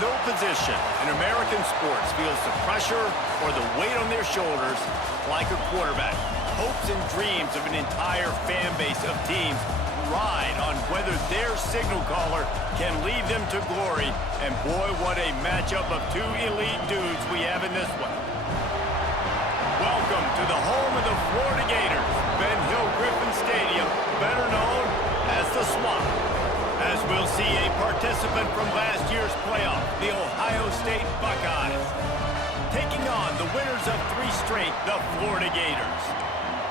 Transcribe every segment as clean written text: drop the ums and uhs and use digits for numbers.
No position in American sports feels the pressure or the weight on their shoulders like a quarterback. Hopes and dreams of an entire fan base of teams ride on whether their signal caller can lead them to glory. And boy, what a matchup of two elite dudes we have in this one. Welcome to the home of the Florida Gators, Ben Hill Griffin Stadium, better known as the Swamp. As we'll see a participant from last year's playoff, the Ohio State Buckeyes, taking on the winners of 3 straight, the Florida Gators.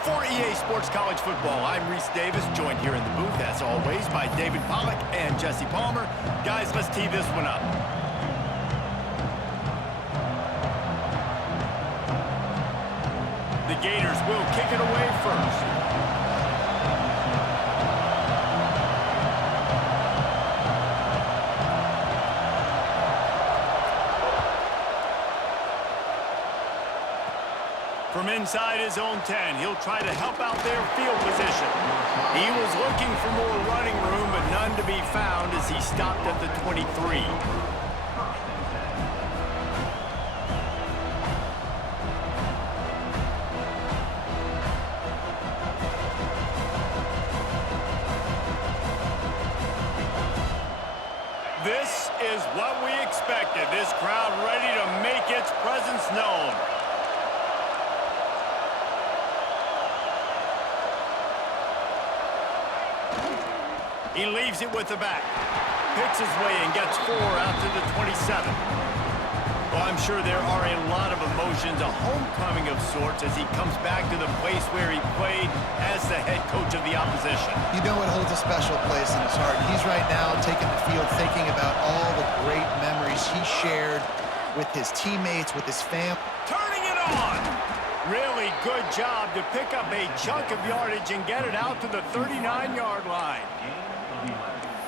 For EA Sports College Football, I'm Reese Davis, joined here in the booth, as always, by David Pollack and Jesse Palmer. Guys, let's tee this one up. The Gators will kick it away first. From inside his own 10, he'll try to help out their field position. He was looking for more running room, but none to be found as he stopped at the 23. This is what we expected. This crowd ready to make its presence known. He leaves it with the back. Picks his way and gets 4 out to the 27. Well, I'm sure there are a lot of emotions, a homecoming of sorts, as he comes back to the place where he played as the head coach of the opposition. You know it holds a special place in his heart. He's right now taking the field thinking about all the great memories he shared with his teammates, with his family. Turning it on! Really good job to pick up a chunk of yardage and get it out to the 39-yard line.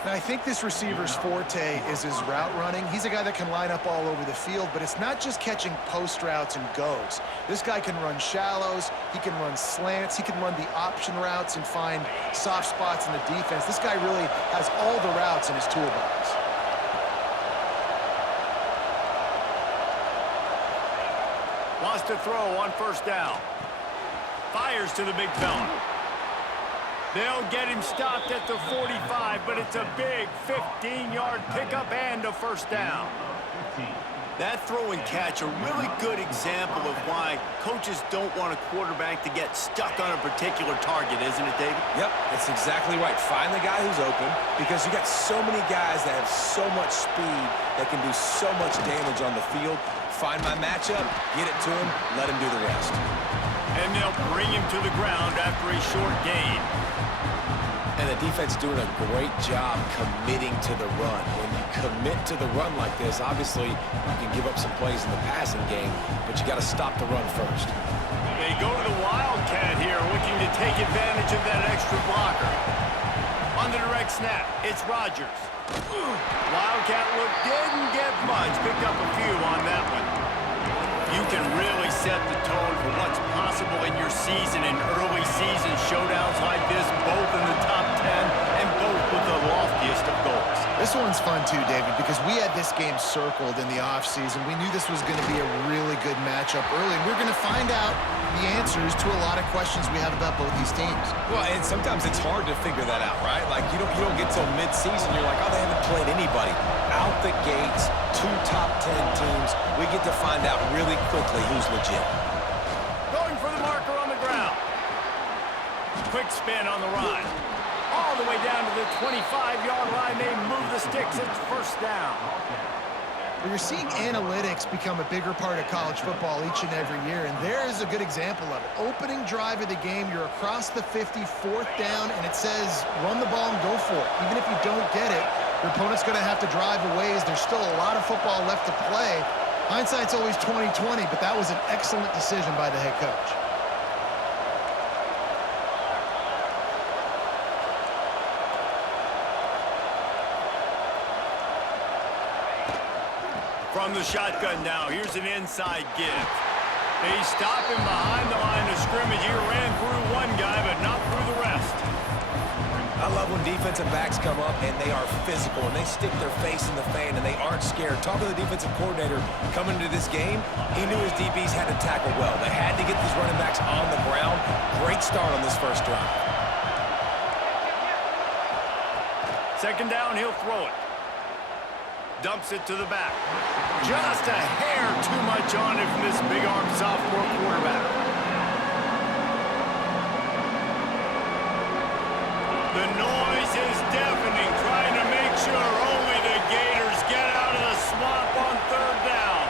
Now, I think this receiver's forte is his route running. He's a guy that can line up all over the field, but it's not just catching post routes and goes. This guy can run shallows, he can run slants, he can run the option routes and find soft spots in the defense. This guy really has all the routes in his toolbox. Wants to throw on first down. Fires to the big fella. They'll get him stopped at the 45, but it's a big 15-yard pickup and a first down. That throw and catch, a really good example of why coaches don't want a quarterback to get stuck on a particular target, isn't it, David? Yep, that's exactly right. Find the guy who's open, because you got so many guys that have so much speed that can do so much damage on the field. Find my matchup, get it to him, let him do the rest. And they'll bring him to the ground after a short gain. And the defense doing a great job committing to the run. When you commit to the run like this, obviously you can give up some plays in the passing game, but you got to stop the run first. They go to the Wildcat here, looking to take advantage of that extra blocker. On the direct snap, it's Rodgers. Wildcat look didn't get much, picked up a few on that one. You can really set the tone for what's possible in your season in early season showdowns like this, both in the top 10 and both with the loftiest of goals. This one's fun too, David, because we had this game circled in the offseason. We knew this was going to be a really good matchup early, and we're going to find out the answers to a lot of questions we have about both these teams. Well, and sometimes it's hard to figure that out, right? Like, you don't get till mid-season, you're like, oh, they haven't played anybody. Out the gates, 2 top 10 teams, we get to find out really quickly who's legit. Going for the marker on the ground. Quick spin on the run. All the way down to the 25-yard line. They move the sticks. It's first down. Well, you're seeing analytics become a bigger part of college football each and every year, and there is a good example of it. Opening drive of the game, you're across the 50, 4th down, and it says run the ball and go for it. Even if you don't get it, your opponent's going to have to drive away as there's still a lot of football left to play. Hindsight's always 20/20, but that was an excellent decision by the head coach. From the shotgun now, here's an inside give. They stop him behind the line of scrimmage. He ran through one guy, but not through the rest. I love when defensive backs come up and they are physical and they stick their face in the fan and they aren't scared. Talking to the defensive coordinator coming into this game, he knew his DBs had to tackle well. They had to get these running backs on the ground. Great start on this first drive. Second down, he'll throw it. Dumps it to the back. Just a hair too much on it from this big-arm sophomore quarterback. The noise is deafening, trying to make sure only the Gators get out of the swamp on third down.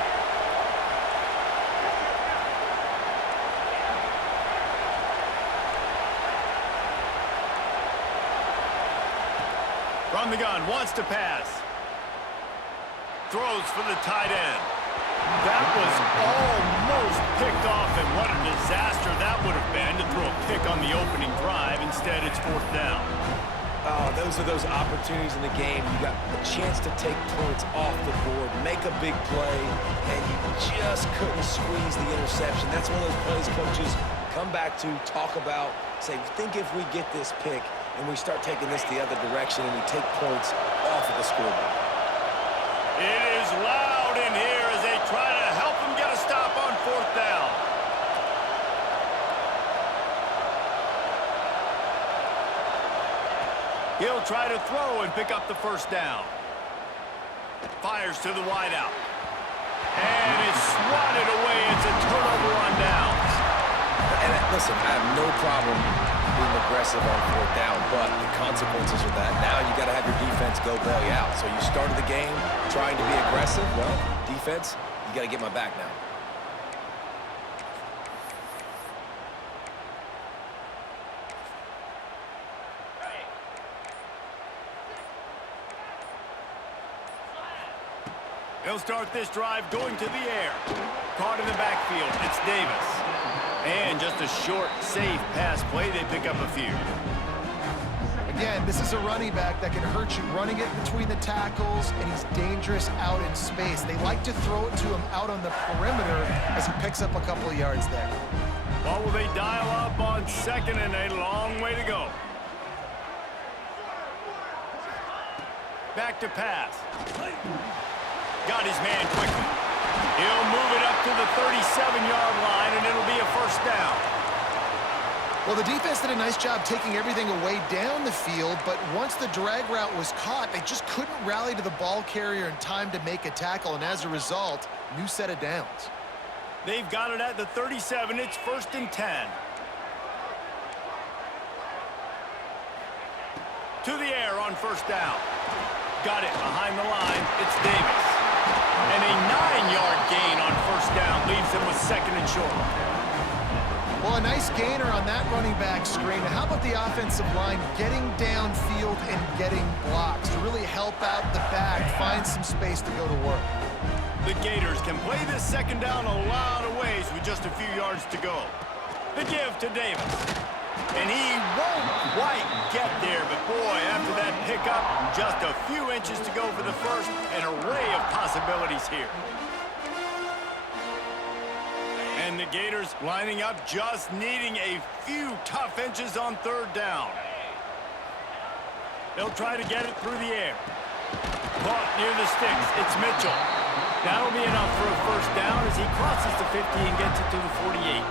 From the gun, wants to pass. Throws for the tight end. That was almost picked off, and what a disaster that would have been to throw a pick on the opening drive. Instead, it's fourth down. Oh, those are those opportunities in the game. You got a chance to take points off the board, make a big play, and you just couldn't squeeze the interception. That's one of those plays coaches come back to, talk about, say, think if we get this pick and we start taking this the other direction and we take points off of the scoreboard. It is loud in here as they try to help them get a stop on fourth down. He'll try to throw and pick up the first down. Fires to the wideout. And it's swatted away. It's a turnover on downs. And listen, I have no problem being aggressive on fourth down, but the consequences of that, now you got to have your defense go bail you out. So you started the game trying to be aggressive. Well, defense, you got to get my back now. They'll start this drive going to the air. Caught in the backfield, it's Davis. And just a short, safe pass play, they pick up a few. Again, this is a running back that can hurt you running it between the tackles, and he's dangerous out in space. They like to throw it to him out on the perimeter as he picks up a couple of yards there. Well, will they dial up on second and a long way to go? Back to pass. Got his man quickly. He'll move it up to the 37-yard line, and it'll be a first down. Well, the defense did a nice job taking everything away down the field, but once the drag route was caught, they just couldn't rally to the ball carrier in time to make a tackle, and as a result, new set of downs. They've got it at the 37. It's first and 10. To the air on first down. Got it behind the line. It's Davis. And a 9-yard gain on first down leaves them with second and short. Well, a nice gainer on that running back screen. How about the offensive line getting downfield and getting blocks to really help out the back, find some space to go to work? The Gators can play this second down a lot of ways with just a few yards to go. The give to Davis. And he won't quite get there, but boy, after that pickup, just a few inches to go for the first. An array of possibilities here. And the Gators lining up, just needing a few tough inches on third down. They'll try to get it through the air. Caught near the sticks. It's Mitchell. That'll be enough for a first down as he crosses the 50 and gets it to the 48.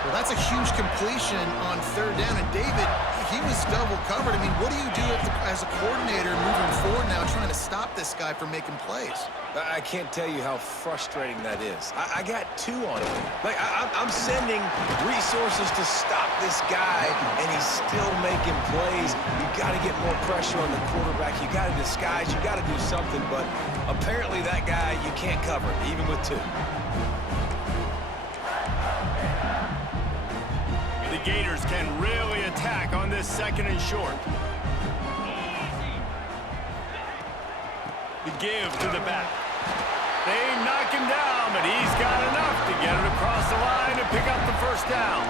Well, that's a huge completion on third down, and David, he was double covered. I mean, what do you do as a coordinator moving forward now trying to stop this guy from making plays? I can't tell you how frustrating that is. I got two on him. Like, I'm sending resources to stop this guy, and he's still making plays. You got to get more pressure on the quarterback. You got to disguise. You got to do something, but apparently that guy, you can't cover, even with two. The Gators can really attack on this second and short. The give to the back. They knock him down, but he's got enough to get it across the line and pick up the first down.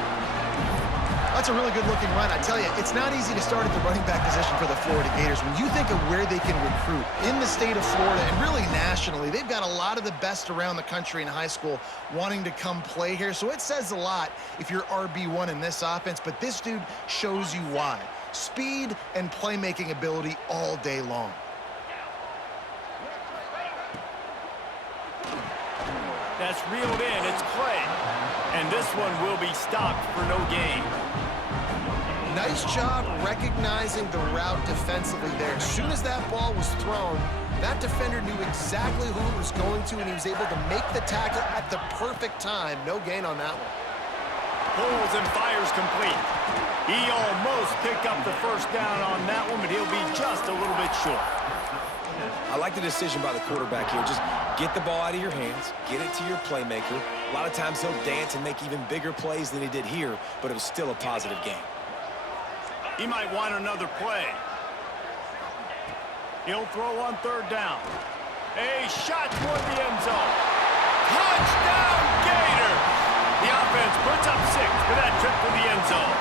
That's a really good-looking run. I tell you, it's not easy to start at the running back position for the Florida Gators. When you think of where they can recruit in the state of Florida and really nationally, they've got a lot of the best around the country in high school wanting to come play here. So it says a lot if you're RB1 in this offense, but this dude shows you why. speed and playmaking ability all day long. That's reeled in. It's Clay. And this one will be stopped for no gain. Nice job recognizing the route defensively there. As soon as that ball was thrown, that defender knew exactly who it was going to, and he was able to make the tackle at the perfect time. No gain on that one. Pulls and fires complete. He almost picked up the first down on that one, but he'll be just a little bit short. I like the decision by the quarterback here. Just get the ball out of your hands, get it to your playmaker. A lot of times he'll dance and make even bigger plays than he did here, but it was still a positive game. He might want another play. He'll throw on third down. A shot toward the end zone. Touchdown, Gators! The offense puts up 6 for that trip to the end zone.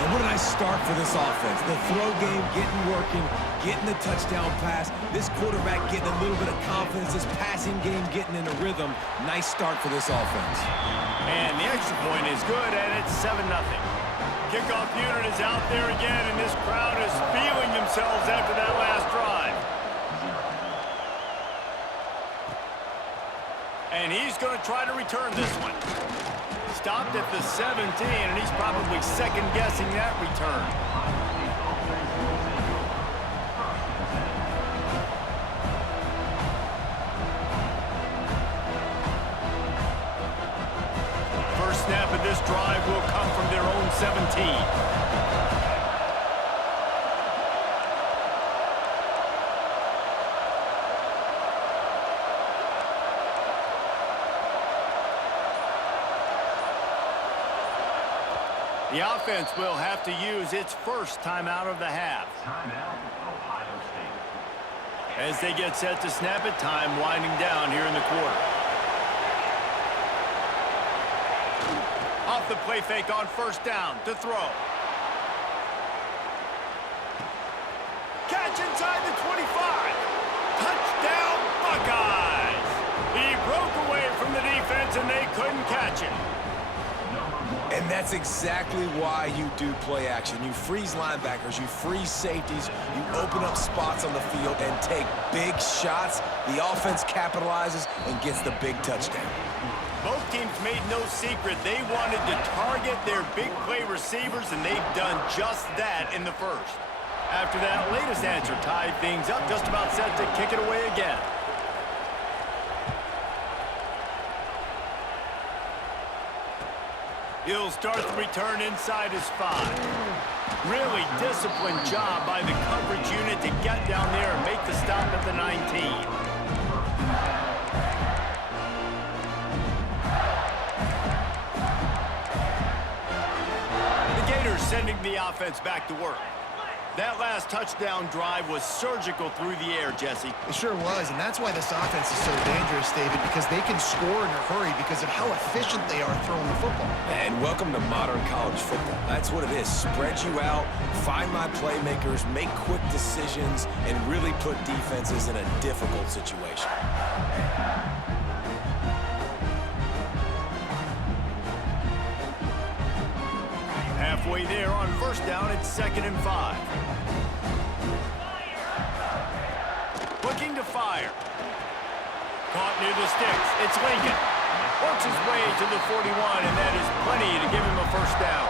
And what a nice start for this offense. The throw game getting working, getting the touchdown pass. This quarterback getting a little bit of confidence. This passing game getting in a rhythm. Nice start for this offense. And the extra point is good, and it's 7-0. Kickoff unit is out there again, and this crowd is feeling themselves after that last drive. And he's going to try to return this one. Stopped at the 17, and he's probably second-guessing that return. First snap of this drive will come from their own 17. The offense will have to use its first timeout of the half. Timeout, Ohio State. As they get set to snap it, time winding down here in the quarter. Off the play fake on first down to throw. Catch inside the 25. Touchdown, Buckeyes! He broke away from the defense and they couldn't catch him. And that's exactly why you do play action. You freeze linebackers, you freeze safeties, you open up spots on the field and take big shots. The offense capitalizes and gets the big touchdown. Both teams made no secret they wanted to target their big play receivers, and they've done just that in the first. After that latest answer tied things up, just about set to kick it away again. He'll start the return inside his 5. Really disciplined job by the coverage unit to get down there and make the stop at the 19. The Gators sending the offense back to work. That last touchdown drive was surgical through the air, Jesse. It sure was, and that's why this offense is so dangerous, David, because they can score in a hurry because of how efficient they are throwing the football. And welcome to modern college football. That's what it is. Spread you out, find my playmakers, make quick decisions, and really put defenses in a difficult situation. Halfway there on first down, it's 2nd and 5. Looking to fire. Caught near the sticks. It's Lincoln. Works his way to the 41, and that is plenty to give him a first down.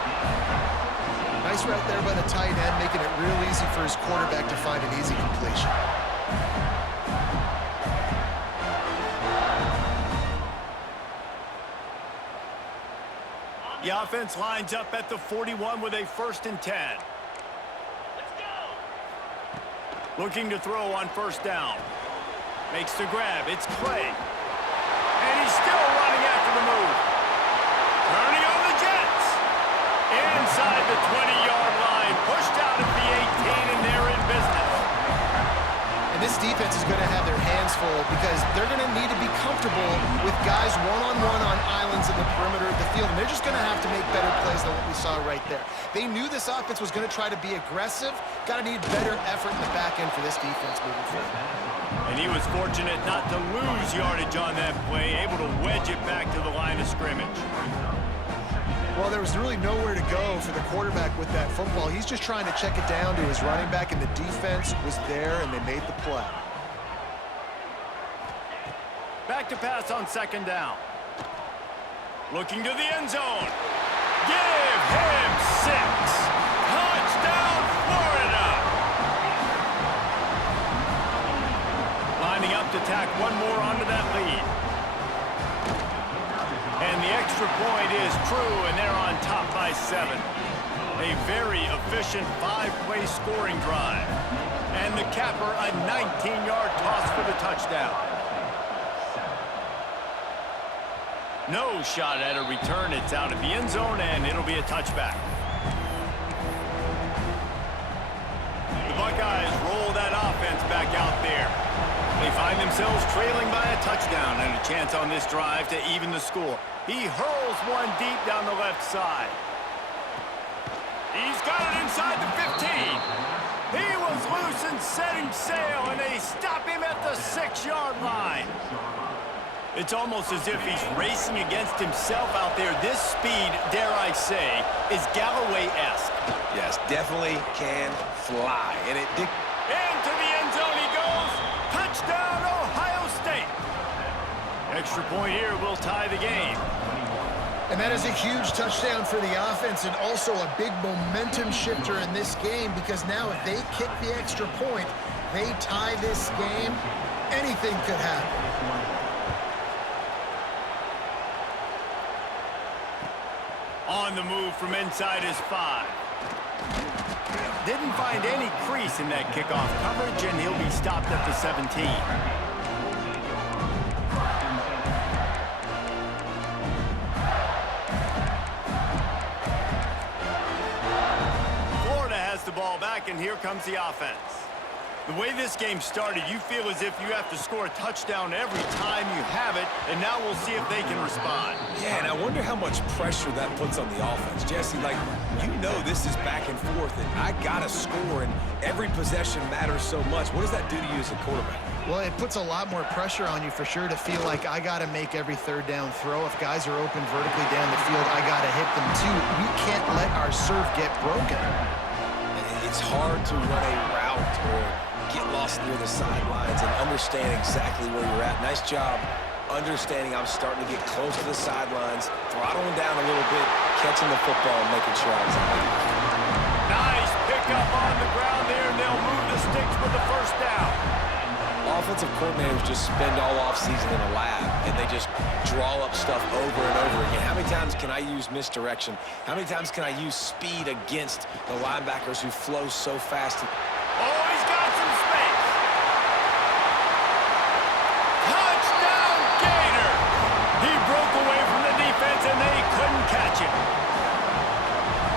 Nice route there by the tight end, making it real easy for his quarterback to find an easy completion. The offense lines up at the 41 with a 1st and 10. Looking to throw on first down. Makes the grab. It's Clay. And he's still running after the move. Turning on the Jets. Inside the 20-yard line. Pushed out at the 18, and they're in business. And this defense is going to have their hands full because they're going to need to be comfortable with guys one-on-one on islands in the perimeter of the field. And they're just going to have to make better plays than what we saw right there. They knew this offense was going to try to be aggressive. Got to need better effort in the back end for this defense moving forward. And he was fortunate not to lose yardage on that play, able to wedge it back to the line of scrimmage. Well, there was really nowhere to go for the quarterback with that football. He's just trying to check it down to his running back, and the defense was there, and they made the play. Back to pass on second down. Looking to the end zone. Give him 6. Touchdown, Florida. Lining up to tack one more onto that lead. And the extra point is true, and they're on top by 7. A very efficient 5-play scoring drive. And the capper, a 19-yard toss for the touchdown. No shot at a return. It's out of the end zone, and it'll be a touchback. The Buckeyes roll that offense back out there. They find themselves trailing by a touchdown and a chance on this drive to even the score. He hurls one deep down the left side. He's got it inside the 15. He was loose and setting sail, and they stop him at the 6-yard line. It's almost as if he's racing against himself out there. This speed, dare I say, is Galloway-esque. Yes, definitely can fly. And it did. Into the end zone he goes. Touchdown, Ohio State. Extra point here will tie the game. And that is a huge touchdown for the offense and also a big momentum shifter in this game, because now if they kick the extra point, they tie this game, anything could happen. On the move from inside his 5. Didn't find any crease in that kickoff coverage, and he'll be stopped at the 17. Florida has the ball back, and here comes the offense. The way this game started, you feel as if you have to score a touchdown every time you have it, and now we'll see if they can respond. Yeah, and I wonder how much pressure that puts on the offense. Jesse, like, you know this is back and forth, and I got to score, and every possession matters so much. What does that do to you as a quarterback? Well, it puts a lot more pressure on you for sure to feel like I got to make every third down throw. If guys are open vertically down the field, I got to hit them too. We can't let our serve get broken. It's hard to run a route or get lost near the sidelines and understand exactly where you're at. Nice job understanding I'm starting to get close to the sidelines, throttling down a little bit, catching the football and making sure I was out. Nice pickup on the ground there, and they'll move the sticks with the first down. Offensive coordinators just spend all offseason in a lab, and they just draw up stuff over and over again. How many times can I use misdirection? How many times can I use speed against the linebackers who flow so fast? Oh, he's got some space. Touchdown, Gator. He broke away from the defense, and they couldn't catch him.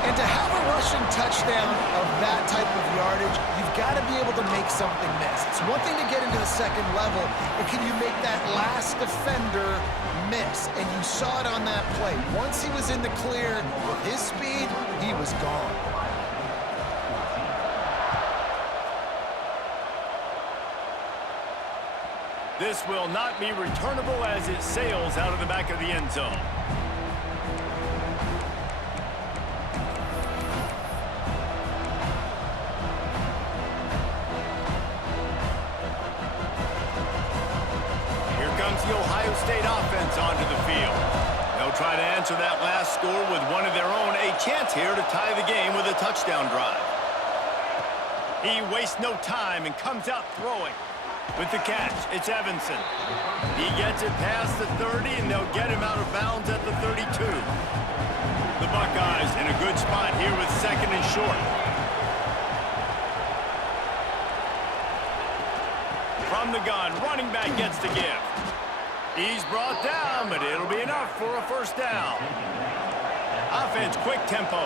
And to have a rushing touchdown of that type of yardage, you've got to be able to make something miss. It's one thing to get into the second level, but can you make that last defender miss? And you saw it on that play. Once he was in the clear with his speed, he was gone. This will not be returnable as it sails out of the back of the end zone. Here comes the Ohio State offense onto the field. They'll try to answer that last score with one of their own. A chance here to tie the game with a touchdown drive. He wastes no time and comes out throwing. With the catch, it's Evanson. He gets it past the 30, and they'll get him out of bounds at the 32. The Buckeyes in a good spot here with second and short. From the gun, running back gets the give. He's brought down, but it'll be enough for a first down. Offense, quick tempo.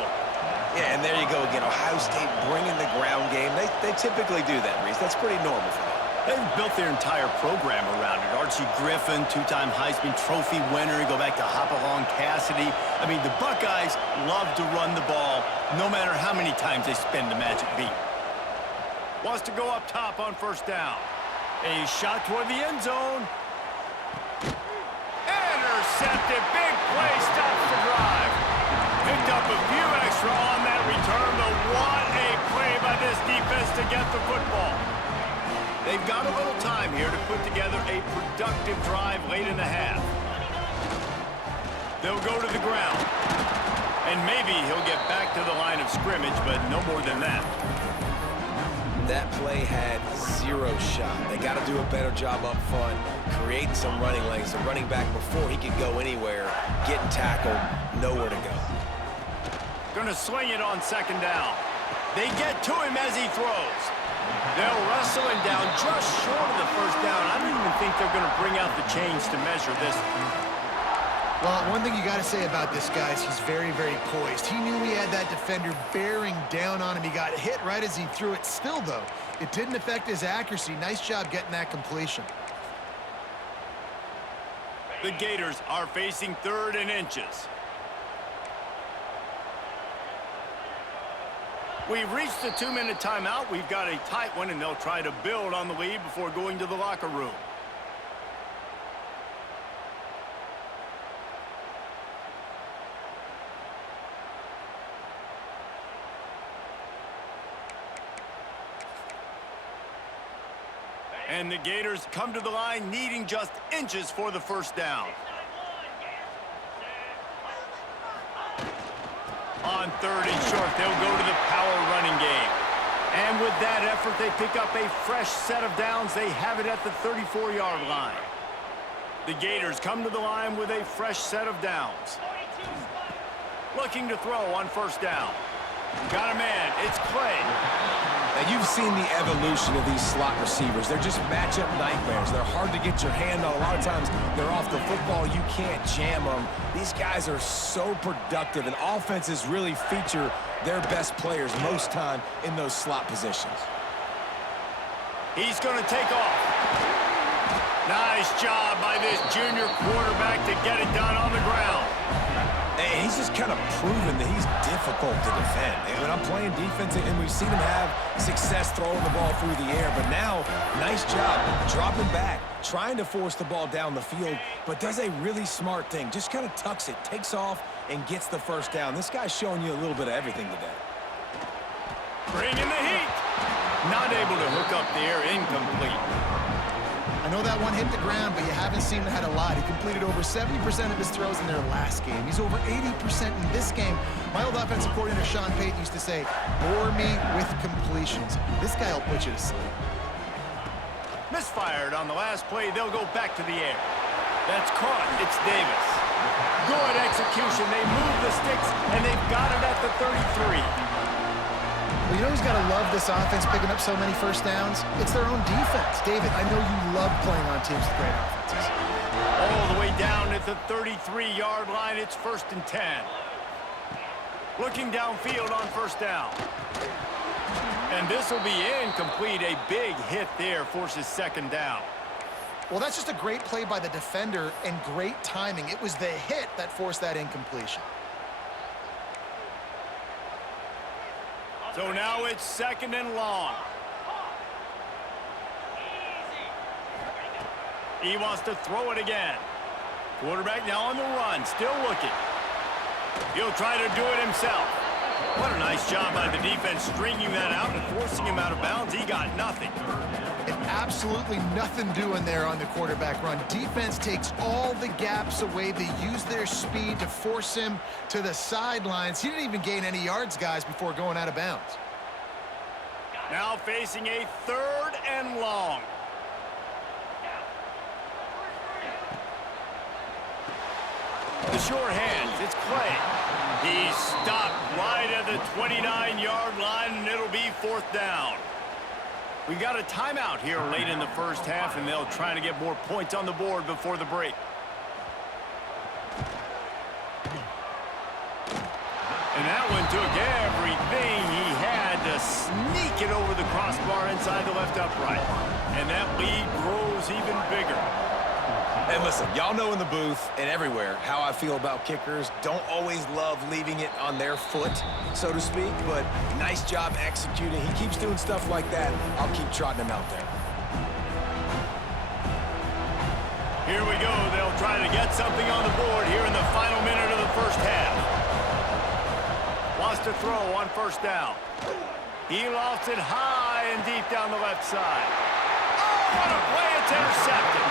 Yeah, and there you go again. Ohio State bringing the ground game. They typically do that, Reese. That's pretty normal for them. They've built their entire program around it. Archie Griffin, two-time Heisman Trophy winner. You go back to Hopalong Cassidy. I mean, the Buckeyes love to run the ball, no matter how many times they spin the magic beat. Wants to go up top on first down. A shot toward the end zone. Intercepted. Big play. Stops the drive. Picked up a few extra on that return, but what a play by this defense to get the football. They've got a little time here to put together a productive drive late in the half. They'll go to the ground. And maybe he'll get back to the line of scrimmage, but no more than that. That play had zero shot. They got to do a better job up front, creating some running lanes. The running back, before he could go anywhere, getting tackled, nowhere to go. Gonna swing it on second down. They get to him as he throws. They'll wrestle him down just short of the first down. I don't even think they're gonna bring out the chains to measure this. Well, one thing you got to say about this guy is he's very, very poised. He knew he had that defender bearing down on him. He got hit right as he threw it. Still, though, it didn't affect his accuracy. Nice job getting that completion. The Gators are facing 3rd and inches. We've reached the 2-minute timeout. We've got a tight one, and they'll try to build on the lead before going to the locker room. And the Gators come to the line needing just inches for the first down. On 3rd and short, they'll go to the power running game. And with that effort, they pick up a fresh set of downs. They have it at the 34-yard line. The Gators come to the line with a fresh set of downs. Looking to throw on first down. Got a man. It's Clay. Now, you've seen the evolution of these slot receivers. They're just matchup nightmares. They're hard to get your hand on. A lot of times, they're off the football. You can't jam them. These guys are so productive, and offenses really feature their best players most time in those slot positions. He's going to take off. Nice job by this junior quarterback to get it done on the ground. And he's just kind of proven that he's difficult to defend. And when I'm playing defense, and we've seen him have success throwing the ball through the air, but now, nice job dropping back, trying to force the ball down the field, but does a really smart thing. Just kind of tucks it, takes off, and gets the first down. This guy's showing you a little bit of everything today. Bringing the heat. Not able to hook up there, incomplete. I know that one hit the ground, but you haven't seen him had a lot. He completed over 70% of his throws in their last game. He's over 80% in this game. My old offensive coordinator, Sean Payton, used to say, bore me with completions. This guy will put you to sleep. Misfired on the last play. They'll go back to the air. That's caught. It's Davis. Good execution. They move the sticks, and they've got it at the 33. Well, you know who's got to love this offense picking up so many first downs? It's their own defense. David, I know you love playing on teams with great offenses. All the way down at the 33-yard line. It's 1st and 10. Looking downfield on first down. And this will be incomplete. A big hit there forces 2nd down. Well, that's just a great play by the defender and great timing. It was the hit that forced that incompletion. So now it's 2nd and long. He wants to throw it again. Quarterback now on the run, still looking. He'll try to do it himself. What a nice job by the defense stringing that out and forcing him out of bounds. He got nothing. And absolutely nothing doing there on the quarterback run. Defense takes all the gaps away. They use their speed to force him to the sidelines. He didn't even gain any yards, guys, before going out of bounds. Now facing a 3rd and long. The sure hands, it's Clay. He's stopped right at the 29-yard line, and it'll be 4th down. We got a timeout here late in the first half, and they'll try to get more points on the board before the break. And that one took everything he had to sneak it over the crossbar inside the left upright. And that lead grows even bigger. And listen, y'all know in the booth and everywhere how I feel about kickers. Don't always love leaving it on their foot, so to speak, but nice job executing. He keeps doing stuff like that. I'll keep trotting him out there. Here we go. They'll try to get something on the board here in the final minute of the first half. Wants to throw on first down. He lofts it high and deep down the left side. Oh, what a play. It's intercepted.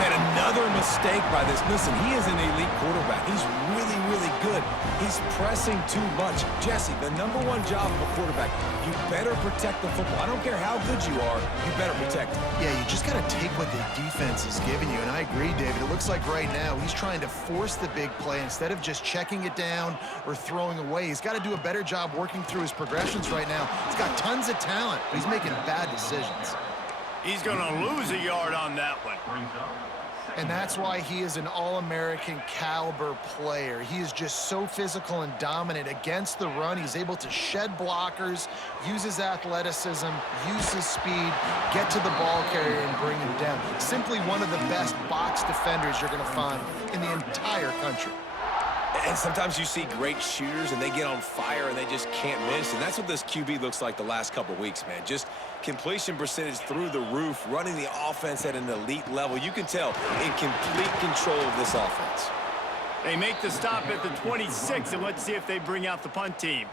Man, another mistake by this. Listen, he is an elite quarterback. He's really, really good. He's pressing too much. Jesse, the #1 job of a quarterback, you better protect the football. I don't care how good you are, you better protect it. Yeah, you just got to take what the defense is giving you, and I agree, David. It looks like right now he's trying to force the big play instead of just checking it down or throwing away. He's got to do a better job working through his progressions right now. He's got tons of talent, but he's making bad decisions. He's going to lose a yard on that one. And that's why he is an All-American caliber player. He is just so physical and dominant against the run. He's able to shed blockers, use his athleticism, use his speed, get to the ball carrier and bring him down. Simply one of the best box defenders you're going to find in the entire country. And sometimes you see great shooters and they get on fire and they just can't miss. And that's what this QB looks like the last couple of weeks, man. Just completion percentage through the roof, running the offense at an elite level. You can tell in complete control of this offense. They make the stop at the 26, and let's see if they bring out the punt team.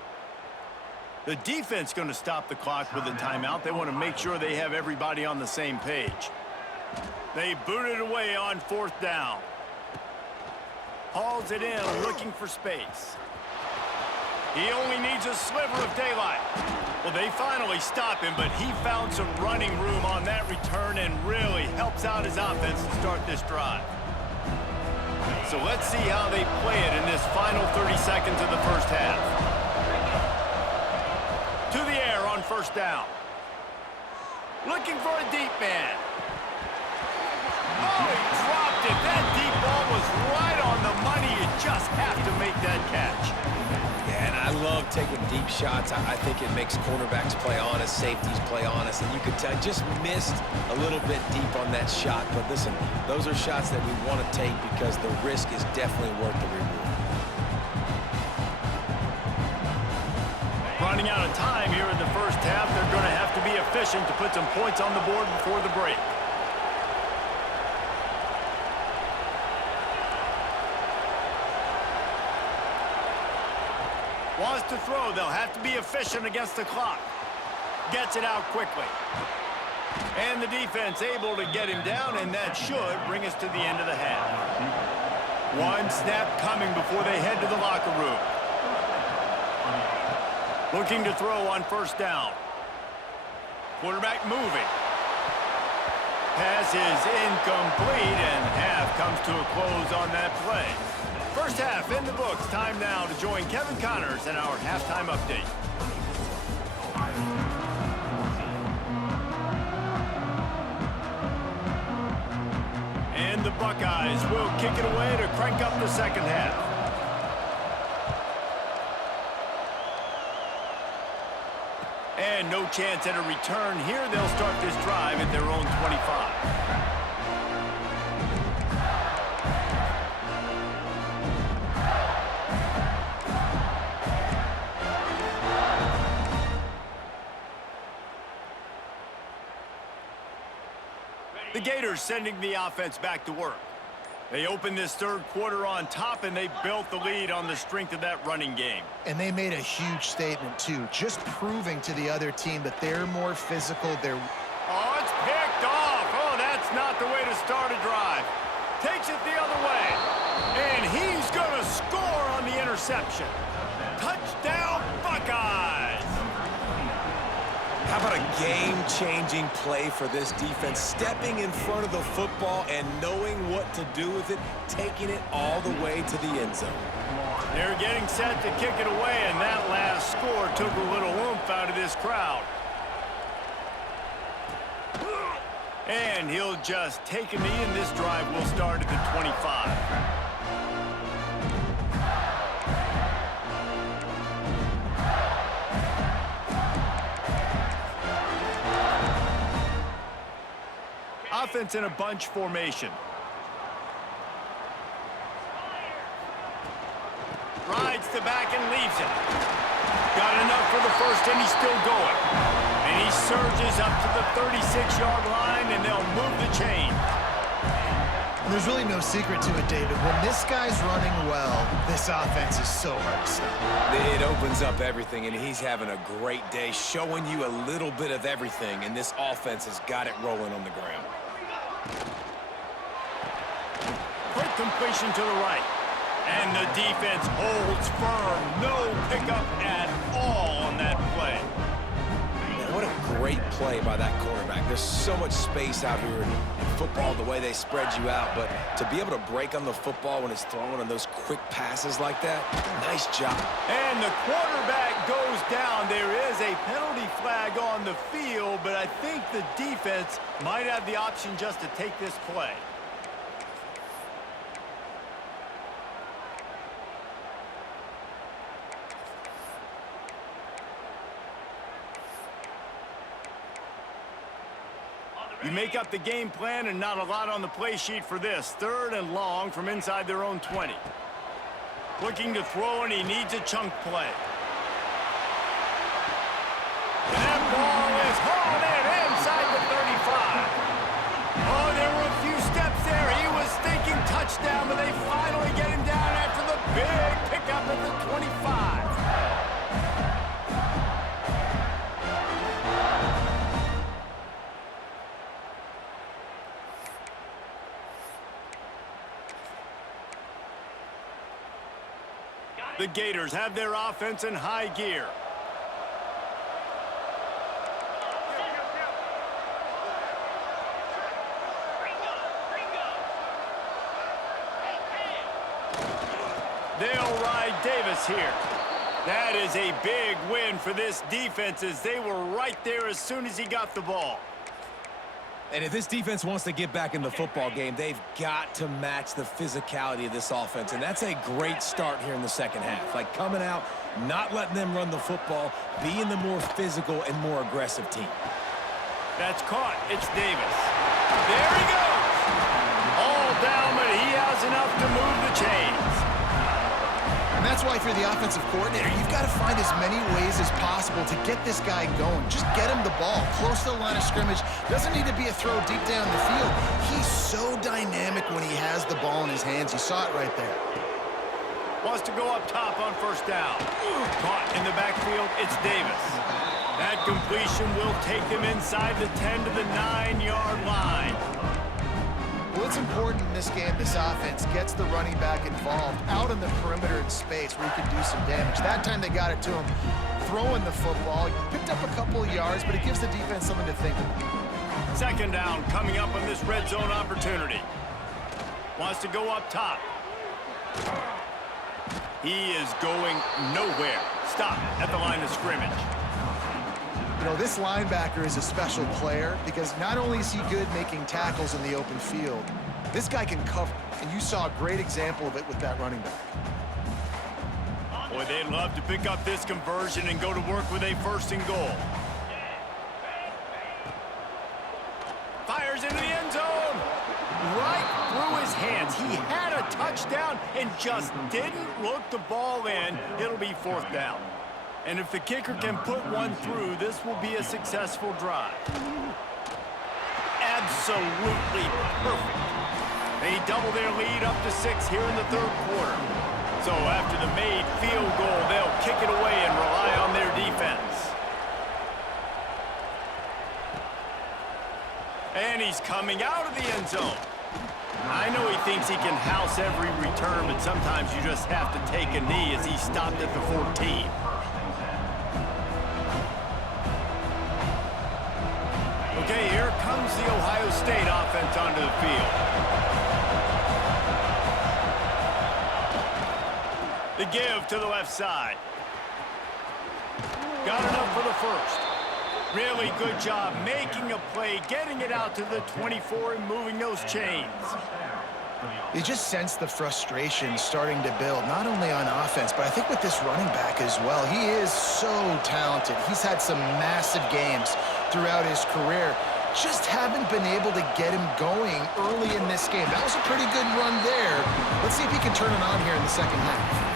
The defense going to stop the clock with a timeout. They want to make sure they have everybody on the same page. They boot it away on fourth down. Hauls it in, looking for space. He only needs a sliver of daylight. Well, they finally stop him, but he found some running room on that return and really helps out his offense to start this drive. So let's see how they play it in this final 30 seconds of the first half. To the air on first down. Looking for a deep man. Oh, he dropped it. That deep ball was right on the money. You just have to make that catch. Yeah, and I love taking deep shots. I think it makes cornerbacks play honest, safeties play honest, and you could tell just missed a little bit deep on that shot. But listen, those are shots that we want to take because the risk is definitely worth the reward. Running out of time here in the first half, they're going to have to be efficient to put some points on the board before the break. Wants to throw. They'll have to be efficient against the clock. Gets it out quickly. And the defense able to get him down, and that should bring us to the end of the half. One snap coming before they head to the locker room. Looking to throw on first down. Quarterback moving. Pass is incomplete, and half comes to a close on that play. First half in the books. Time now to join Kevin Connors in our halftime update. And the Buckeyes will kick it away to crank up the second half. And no chance at a return here. They'll start this drive at their own 25. The Gators sending the offense back to work. They opened this third quarter on top, and they built the lead on the strength of that running game. And they made a huge statement, too, just proving to the other team that they're more physical. Oh, it's picked off. Oh, that's not the way to start a drive. Takes it the other way. And he's going to score on the interception. Touchdown, Buckeyes! How about a game-changing play for this defense? Stepping in front of the football and knowing what to do with it, taking it all the way to the end zone. They're getting set to kick it away, and that last score took a little oomph out of this crowd. And he'll just take a knee, and this drive will start at the 25. Offense in a bunch formation. Rides the back and leaves it. Got enough for the first, and he's still going. And he surges up to the 36-yard line, and they'll move the chain. There's really no secret to it, David. When this guy's running well, this offense is so hard to stop. It opens up everything, and he's having a great day, showing you a little bit of everything, and this offense has got it rolling on the ground. Quick completion to the right. And the defense holds firm. No pickup at all on that play. Man, what a great play by that quarterback. There's so much space out here in football, the way they spread you out, but to be able to break on the football when it's thrown on those quick passes like that, nice job. And the quarterback goes down. There is a penalty flag on the field, but I think the defense might have the option just to take this play. You make up the game plan and not a lot on the play sheet for this. 3rd and long from inside their own 20. Looking to throw, and he needs a chunk play. And that ball is hauled in inside the 35. Oh, there were a few steps there. He was thinking touchdown, but they finally get him down after the big pickup at the 25. The Gators have their offense in high gear. They'll ride Davis here. That is a big win for this defense, as they were right there as soon as he got the ball. And if this defense wants to get back in the football game, they've got to match the physicality of this offense. And that's a great start here in the second half. Like coming out, not letting them run the football, being the more physical and more aggressive team. That's caught. It's Davis. There he goes. All down, but he has enough to move the chains. And that's why if you're the offensive coordinator, you've got to find as many ways as possible to get this guy going. Just get him the ball close to the line of scrimmage. Doesn't need to be a throw deep down the field. He's so dynamic when he has the ball in his hands. You saw it right there. Wants to go up top on 1st down. Caught in the backfield, it's Davis. That completion will take him inside the 10 to the 9-yard line. Well, it's important in this game this offense gets the running back involved out in the perimeter in space where he can do some damage. That time they got it to him throwing the football. He picked up a couple of yards, but it gives the defense something to think about. 2nd down coming up on this red zone opportunity. Wants to go up top. He is going nowhere. Stop at the line of scrimmage. You know, this linebacker is a special player because not only is he good making tackles in the open field, this guy can cover. And you saw a great example of it with that running back. Boy, they'd love to pick up this conversion and go to work with a 1st and goal. Fires into the end zone. Right through his hands. He had a touchdown and just didn't look the ball in. It'll be 4th down. And if the kicker can put one through, this will be a successful drive. Absolutely perfect. They double their lead up to 6 here in the 3rd quarter. So after the made field goal, they'll kick it away and rely on their defense. And he's coming out of the end zone. I know he thinks he can house every return, but sometimes you just have to take a knee as he stopped at the 14. Okay, here comes the Ohio State offense onto the field. The give to the left side. Got enough for the 1st. Really good job making a play, getting it out to the 24 and moving those chains. You just sense the frustration starting to build, not only on offense, but I think with this running back as well. He is so talented. He's had some massive games throughout his career. Just haven't been able to get him going early in this game. That was a pretty good run there. Let's see if he can turn it on here in the second half.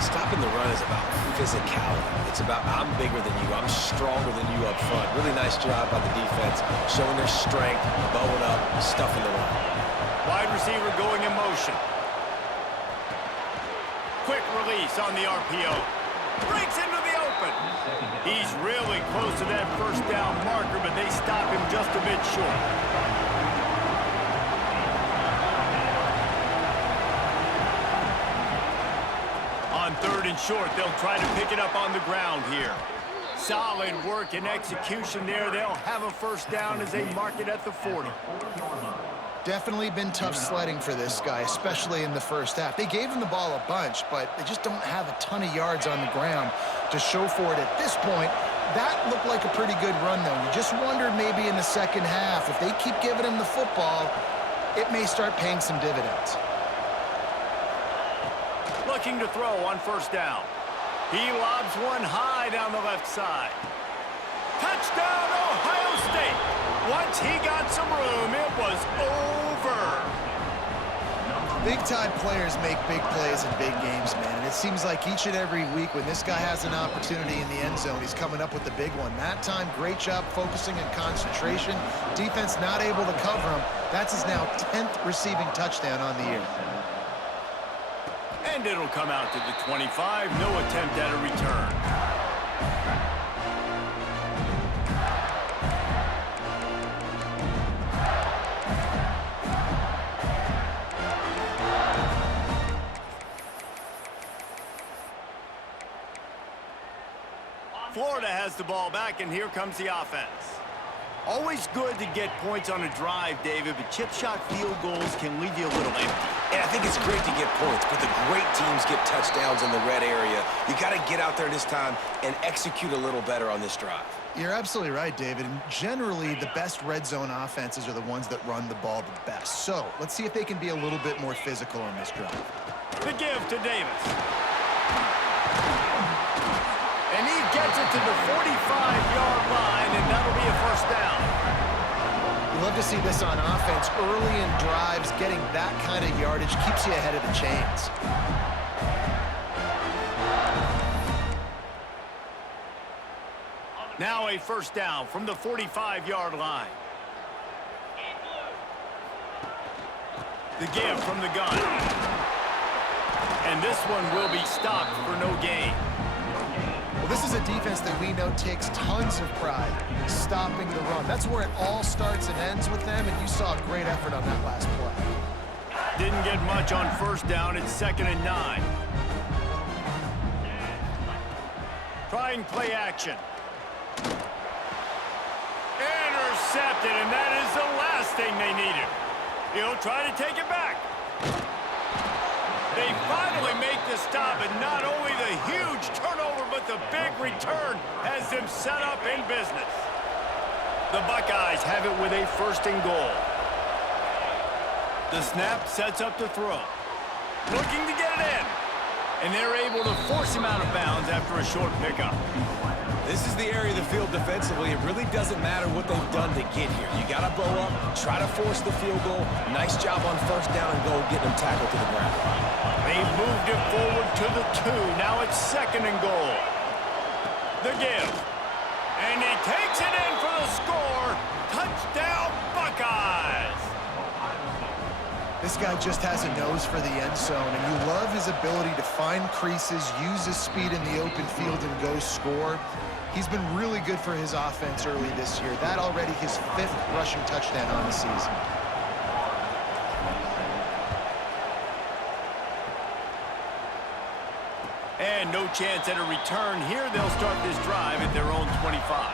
Stopping the run is about physicality. It's about I'm bigger than you, I'm stronger than you up front. Really nice job by the defense, showing their strength, bowing up, stuffing the run. Wide receiver going in motion. Quick release on the RPO. Breaks into the open. He's really close to that first down marker, but they stop him just a bit short. On 3rd and short, they'll try to pick it up on the ground here. Solid work and execution there. They'll have a first down as they mark it at the 40. Definitely been tough sledding for this guy, especially in the first half. They gave him the ball a bunch, but they just don't have a ton of yards on the ground to show for it at this point. That looked like a pretty good run, though. You just wondered maybe in the second half, if they keep giving him the football, it may start paying some dividends. Looking to throw on first down. He lobs one high down the left side. Touchdown, Ohio State. Once he got some room, it was over. Big-time players make big plays in big games, man. And it seems like each and every week when this guy has an opportunity in the end zone, he's coming up with the big one. That time, great job focusing and concentration. Defense not able to cover him. That's his now 10th receiving touchdown on the year. And it'll come out to the 25. No attempt at a return. Florida has the ball back, and here comes the offense. Always good to get points on a drive, David, but chip shot field goals can leave you a little empty. And I think it's great to get points, but the great teams get touchdowns in the red area. You got to get out there this time and execute a little better on this drive. You're absolutely right, David. And generally, the best red zone offenses are the ones that run the ball the best. So let's see if they can be a little bit more physical on this drive. The give to Davis. And he gets it to the 45-yard line, and that'll be a first down. You love to see this on offense. Early in drives, getting that kind of yardage keeps you ahead of the chains. Now a first down from the 45-yard line. The give from the gun. And this one will be stopped for no gain. Well, this is a defense that we know takes tons of pride stopping the run. That's where it all starts and ends with them, and you saw a great effort on that last play. Didn't get much on first down. It's 2nd and 9. Trying play action. Intercepted, and that is the last thing they needed. He'll try to take it back. They finally make the stop, and not only the huge turnover, but the big return has them set up in business. The Buckeyes have it with a 1st and goal. The snap sets up the throw. Looking to get it in. And they're able to force him out of bounds after a short pickup. This is the area of the field defensively. It really doesn't matter what they've done to get here. You got to bow up, try to force the field goal. Nice job on first down and goal, getting them tackled to the ground. They've moved it forward to the 2. Now it's 2nd and goal. The give. And he takes it in for the score. Touchdown, Buckeyes. This guy just has a nose for the end zone, and you love his ability to find creases, use his speed in the open field, and go score. He's been really good for his offense early this year. That already his 5th rushing touchdown on the season. And no chance at a return here. They'll start this drive at their own 25.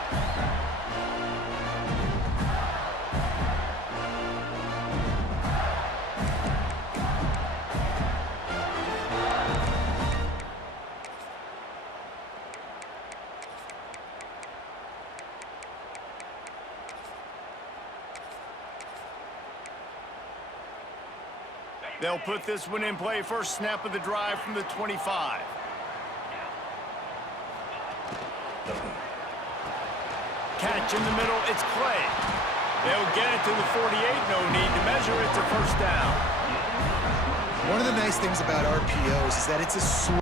They'll put this one in play. First snap of the drive from the 25. Catch in the middle, it's Clay. They'll get it to the 48, no need to measure, it's a first down. One of the nice things about RPOs is that it's a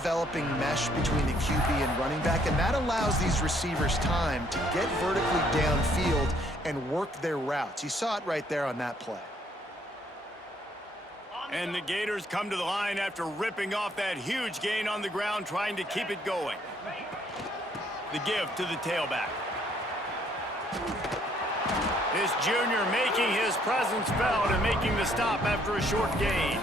developing mesh between the QB and running back, and that allows these receivers time to get vertically downfield and work their routes. You saw it right there on that play. And the Gators come to the line after ripping off that huge gain on the ground, trying to keep it going. The give to the tailback. This junior making his presence felt and making the stop after a short gain.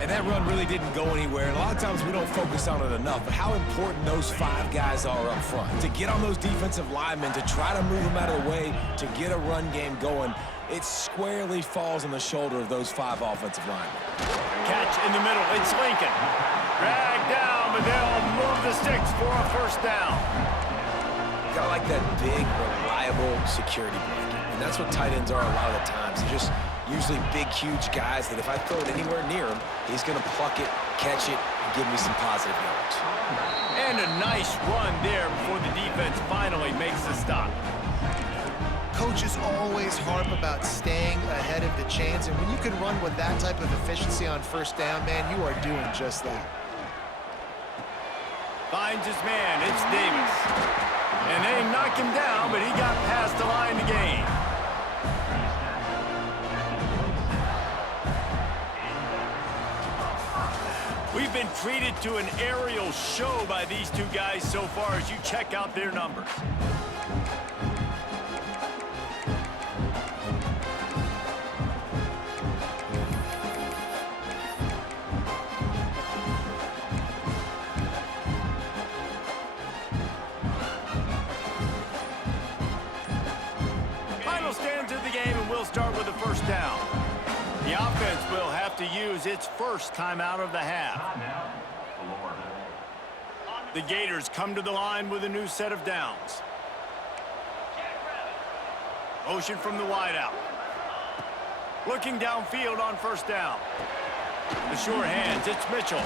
And that run really didn't go anywhere. And a lot of times we don't focus on it enough, but how important those 5 guys are up front. To get on those defensive linemen, to try to move them out of the way, to get a run game going, it squarely falls on the shoulder of those 5 offensive linemen. Catch in the middle. It's Lincoln. Dragged down, but they'll move the sticks for a first down. You gotta like that big, reliable security blanket. And that's what tight ends are a lot of the times. They're just usually big, huge guys that if I throw it anywhere near him, he's going to pluck it, catch it, and give me some positive yards. And a nice run there before the defense finally makes the stop. Coaches always harp about staying ahead of the chains, and when you can run with that type of efficiency on first down, man, you are doing just that. Finds his man. It's Davis. And they knock him down, but he got past the line to gain. We've been treated to an aerial show by these two guys so far as you check out their numbers. Final stands of the game, and we'll start with the first down. The offense will have to use its first timeout of the half. The Gators come to the line with a new set of downs. Motion from the wideout. Looking downfield on first down. The sure hands, it's Mitchell.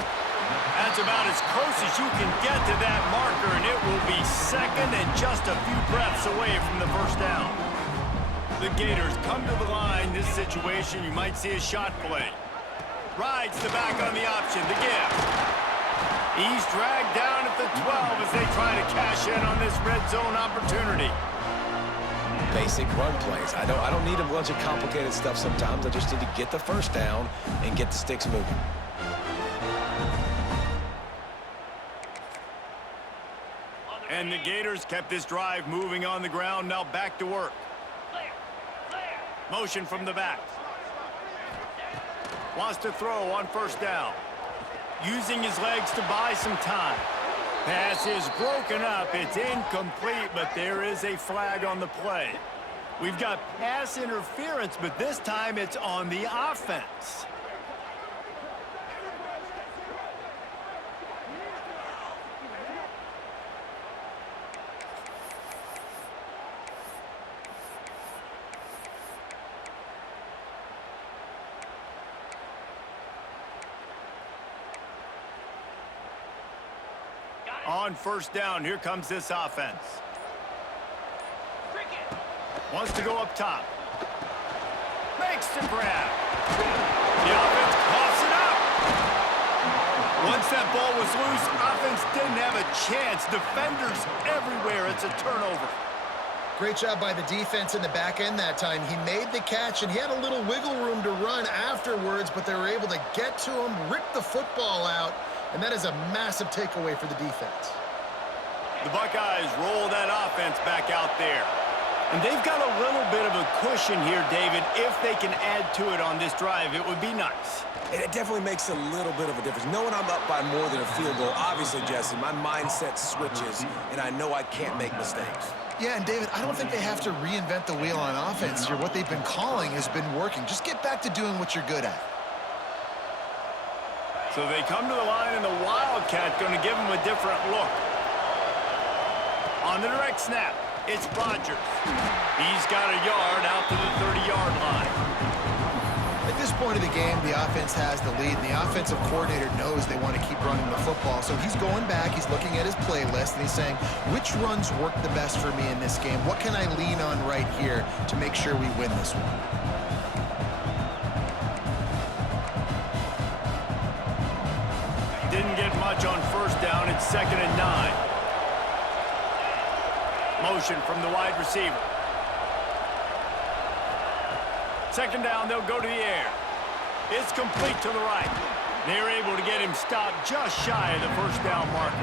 That's about as close as you can get to that marker, and it will be second and just a few breaths away from the first down. The Gators come to the line. This situation, you might see a shot play. Rides the back on the option, the give. He's dragged down at the 12 as they try to cash in on this red zone opportunity. Basic run plays. I don't need a bunch of complicated stuff sometimes. I just need to get the first down and get the sticks moving. And the Gators kept this drive moving on the ground. Now back to work. Motion from the back. Wants to throw on first down. Using his legs to buy some time. Pass is broken up. It's incomplete, but there is a flag on the play. We've got pass interference, but this time it's on the offense. On first down, here comes this offense. Wants to go up top. Makes the grab. The offense coughs it up. Once that ball was loose, offense didn't have a chance. Defenders everywhere. It's a turnover. Great job by the defense in the back end that time. He made the catch, and he had a little wiggle room to run afterwards, but they were able to get to him, rip the football out, and that is a massive takeaway for the defense. The Buckeyes roll that offense back out there. And they've got a little bit of a cushion here, David. If they can add to it on this drive, it would be nice. And it definitely makes a little bit of a difference. Knowing I'm up by more than a field goal, obviously, Jesse, my mindset switches, and I know I can't make mistakes. Yeah, and David, I don't think they have to reinvent the wheel on offense here. What they've been calling has been working. Just get back to doing what you're good at. So they come to the line, and the Wildcat going to give them a different look. On the direct snap, it's Rogers. He's got a yard out to the 30-yard line. At this point of the game, the offense has the lead, and the offensive coordinator knows they want to keep running the football. So he's going back, he's looking at his playlist, and he's saying, which runs work the best for me in this game? What can I lean on right here to make sure we win this one? Didn't get much on first 2nd and 9. Motion from the wide receiver. 2nd down, they'll go to the air. It's complete to the right. They're able to get him stopped just shy of the first down marker.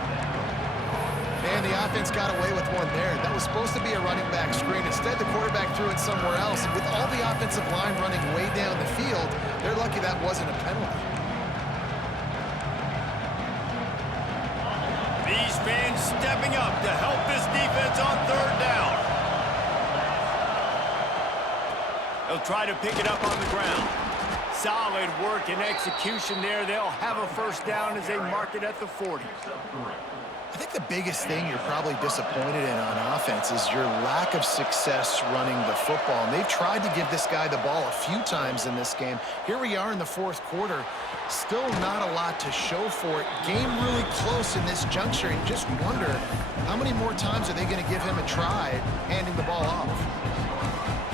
Man, the offense got away with one there. That was supposed to be a running back screen. Instead, the quarterback threw it somewhere else. And with all the offensive line running way down the field, they're lucky that wasn't a penalty. These fans stepping up to help this defense on 3rd down. They'll try to pick it up on the ground. Solid work and execution there. They'll have a first down as they mark it at the 40. I think the biggest thing you're probably disappointed in on offense is your lack of success running the football. And they've tried to give this guy the ball a few times in this game. Here we are in the 4th quarter. Still not a lot to show for it. Game really close in this juncture. And you just wonder how many more times are they going to give him a try handing the ball off.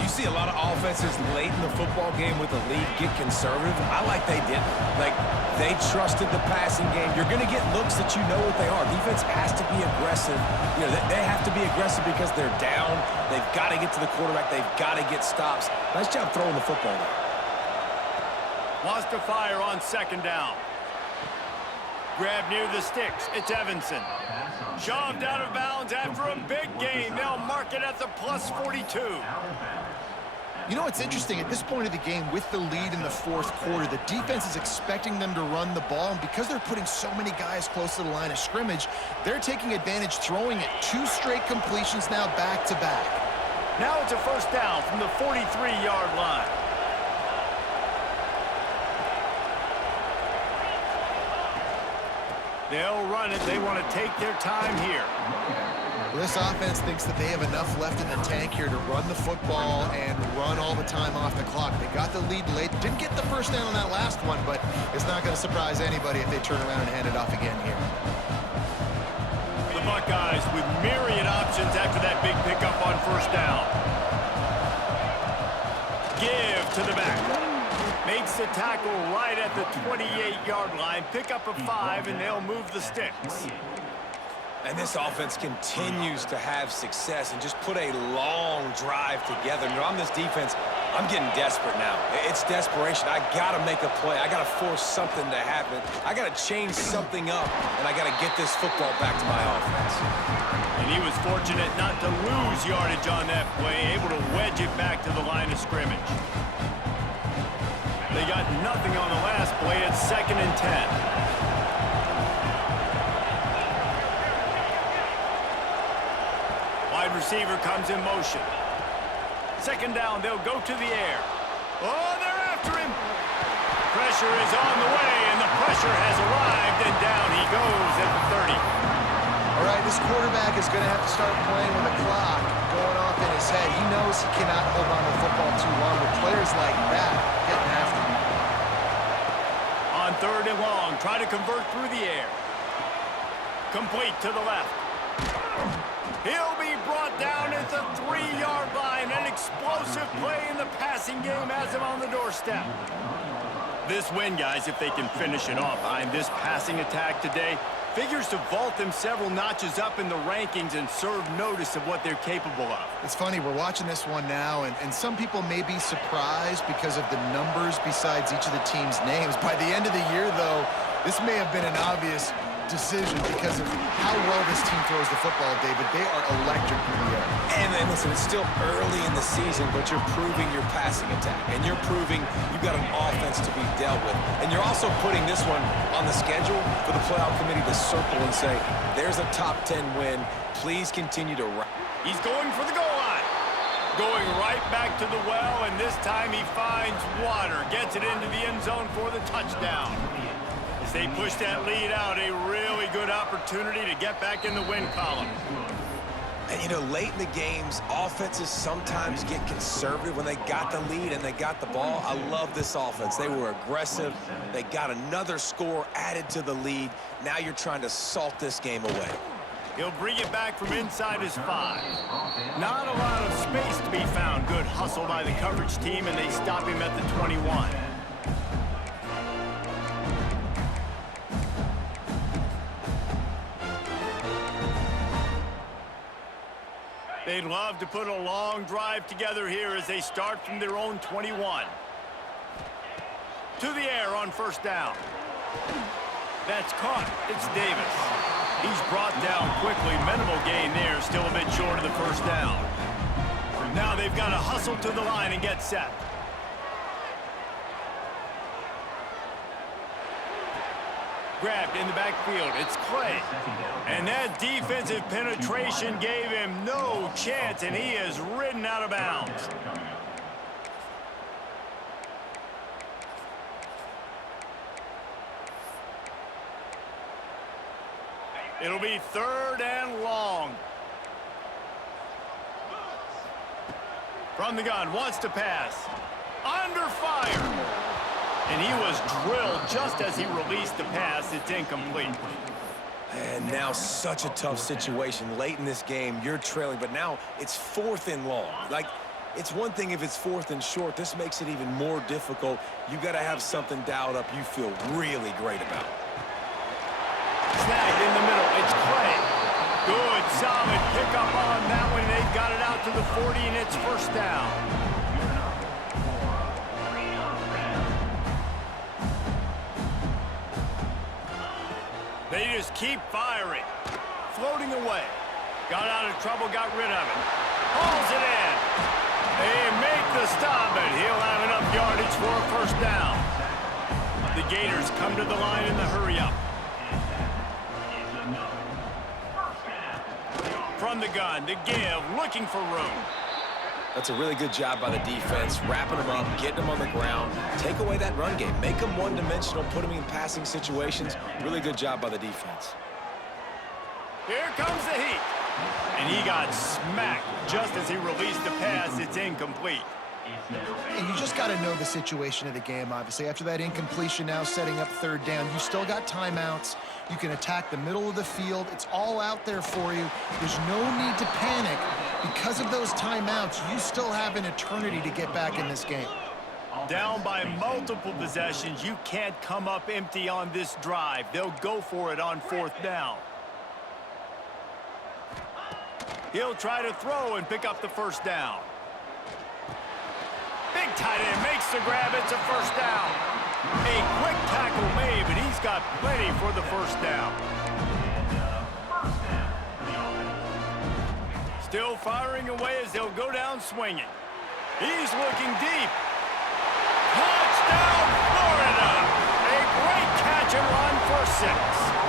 You see a lot of offenses late in the football game with the lead get conservative. I like they didn't. Like, they trusted the passing game. You're going to get looks that you know what they are. Defense has to be aggressive. You know, they have to be aggressive because they're down. They've got to get to the quarterback. They've got to get stops. Nice job throwing the football there. Wants to fire on 2nd down. Grab near the sticks. It's Evanson. Shoved out of bounds after a big gain. They'll mark it at the plus 42. You know what's interesting? At this point of the game, with the lead in the 4th quarter, the defense is expecting them to run the ball, and because they're putting so many guys close to the line of scrimmage, they're taking advantage, throwing it 2 straight completions now back-to-back. Now it's a first down from the 43-yard line. They'll run it. They want to take their time here. This offense thinks that they have enough left in the tank here to run the football and run all the time off the clock. They got the lead late. Didn't get the first down on that last one, but it's not going to surprise anybody if they turn around and hand it off again here. The Buckeyes with myriad options after that big pickup on first down. Give to the back. Makes the tackle right at the 28-yard line. Pick up a 5, and they'll move the sticks. And this offense continues to have success and just put a long drive together. You know, I'm this defense, I'm getting desperate now. It's desperation. I got to make a play. I got to force something to happen. I got to change something up, and I got to get this football back to my offense. And he was fortunate not to lose yardage on that play, able to wedge it back to the line of scrimmage. They got nothing on the last play. It's 2nd and 10. Wide receiver comes in motion. 2nd down, they'll go to the air. Oh, they're after him. Pressure is on the way, and the pressure has arrived, and down he goes at the 30. All right, this quarterback is going to have to start playing with a clock going off in his head. He knows he cannot hold on to the football too long with players like that getting after him. On 3rd and long, try to convert through the air. Complete to the left. He'll be brought down at the 3-yard line. An explosive play in the passing game has him on the doorstep. This win, guys, if they can finish it off behind this passing attack today, figures to vault them several notches up in the rankings and serve notice of what they're capable of. It's funny, we're watching this one now, and some people may be surprised because of the numbers besides each of the team's names. By the end of the year, though, this may have been an obvious decision because of how well this team throws the football, David. They are electric in the air. And listen, it's still early in the season, but you're proving your passing attack, and you're proving you've got an offense to be dealt with. And you're also putting this one on the schedule for the playoff committee to circle and say, there's a top 10 win. Please continue to run. He's going for the goal line. Going right back to the well, and this time he finds water. Gets it into the end zone for the touchdown. As they push that lead out, a really good opportunity to get back in the win column. And, you know, late in the games, offenses sometimes get conservative when they got the lead and they got the ball. I love this offense. They were aggressive. They got another score added to the lead. Now you're trying to salt this game away. He'll bring it back from inside his 5. Not a lot of space to be found. Good hustle by the coverage team, and they stop him at the 21. They'd love to put a long drive together here as they start from their own 21. To the air on first down. That's caught. It's Davis. He's brought down quickly. Minimal gain there. Still a bit short of the first down. Now they've got to hustle to the line and get set. Grabbed in the backfield. It's Clay. And that defensive penetration gave him no chance, and he is ridden out of bounds. It'll be 3rd and long. From the gun, wants to pass. Under fire. And he was drilled just as he released the pass. It's incomplete. And now such a tough situation. Late in this game, you're trailing, but now it's 4th and long. Like, it's one thing if it's 4th and short. This makes it even more difficult. You got to have something dialed up you feel really great about. Snagged in the middle. It's Clay. Good, solid pickup on that one. They've got it out to the 40, and it's first down. They just keep firing. Floating away. Got out of trouble, got rid of it. Hauls it in. They make the stop, and he'll have enough yardage for a first down. The Gators come to the line in the hurry-up. From the gun, to give, looking for room. That's a really good job by the defense, wrapping them up, getting them on the ground. Take away that run game. Make them one-dimensional, put them in passing situations. Really good job by the defense. Here comes the heat. And he got smacked just as he released the pass. It's incomplete. And you just got to know the situation of the game, obviously. After that incompletion, now setting up 3rd down, you still got timeouts. You can attack the middle of the field. It's all out there for you. There's no need to panic. Because of those timeouts, you still have an eternity to get back in this game. Down by multiple possessions, you can't come up empty on this drive. They'll go for it on 4th down. He'll try to throw and pick up the first down. Big tight end makes the grab. It's a first down. A quick tackle made, but he's got plenty for the first down. Still firing away as they'll go down swinging. He's looking deep. Touchdown, Florida! A great catch and run for 6.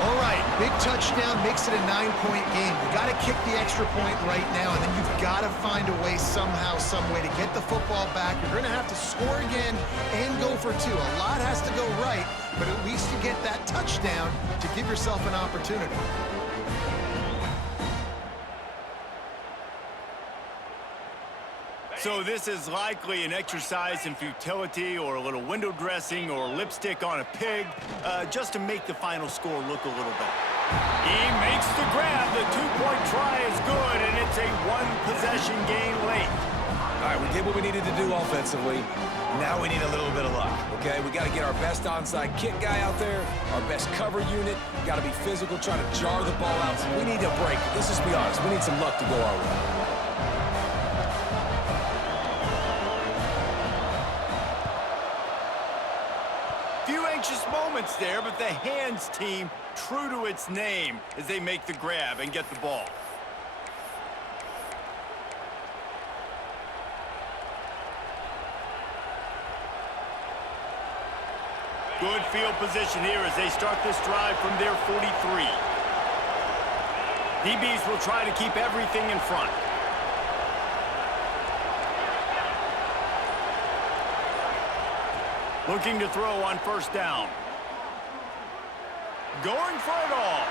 All right, big touchdown makes it a 9-point game. You got to kick the extra point right now, and then you've got to find a way somehow, some way to get the football back. You're going to have to score again and go for 2. A lot has to go right, but at least you get that touchdown to give yourself an opportunity. So this is likely an exercise in futility or a little window dressing or lipstick on a pig, just to make the final score look a little better. He makes the grab. The 2-point try is good, and it's a 1-possession gain late. All right, we did what we needed to do offensively. Now we need a little bit of luck, okay? We got to get our best onside kick guy out there, our best cover unit. Got to be physical, try to jar the ball out. We need a break. Let's just be honest. We need some luck to go our way. Moments there, but the hands team true to its name as they make the grab and get the ball. Good field position here as they start this drive from their 43. DBs will try to keep everything in front. Looking to throw on first down. Going for it all.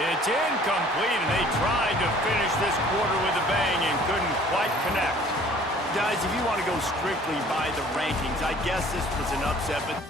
It's incomplete, and they tried to finish this quarter with a bang and couldn't quite connect. Guys, if you want to go strictly by the rankings, I guess this was an upset, but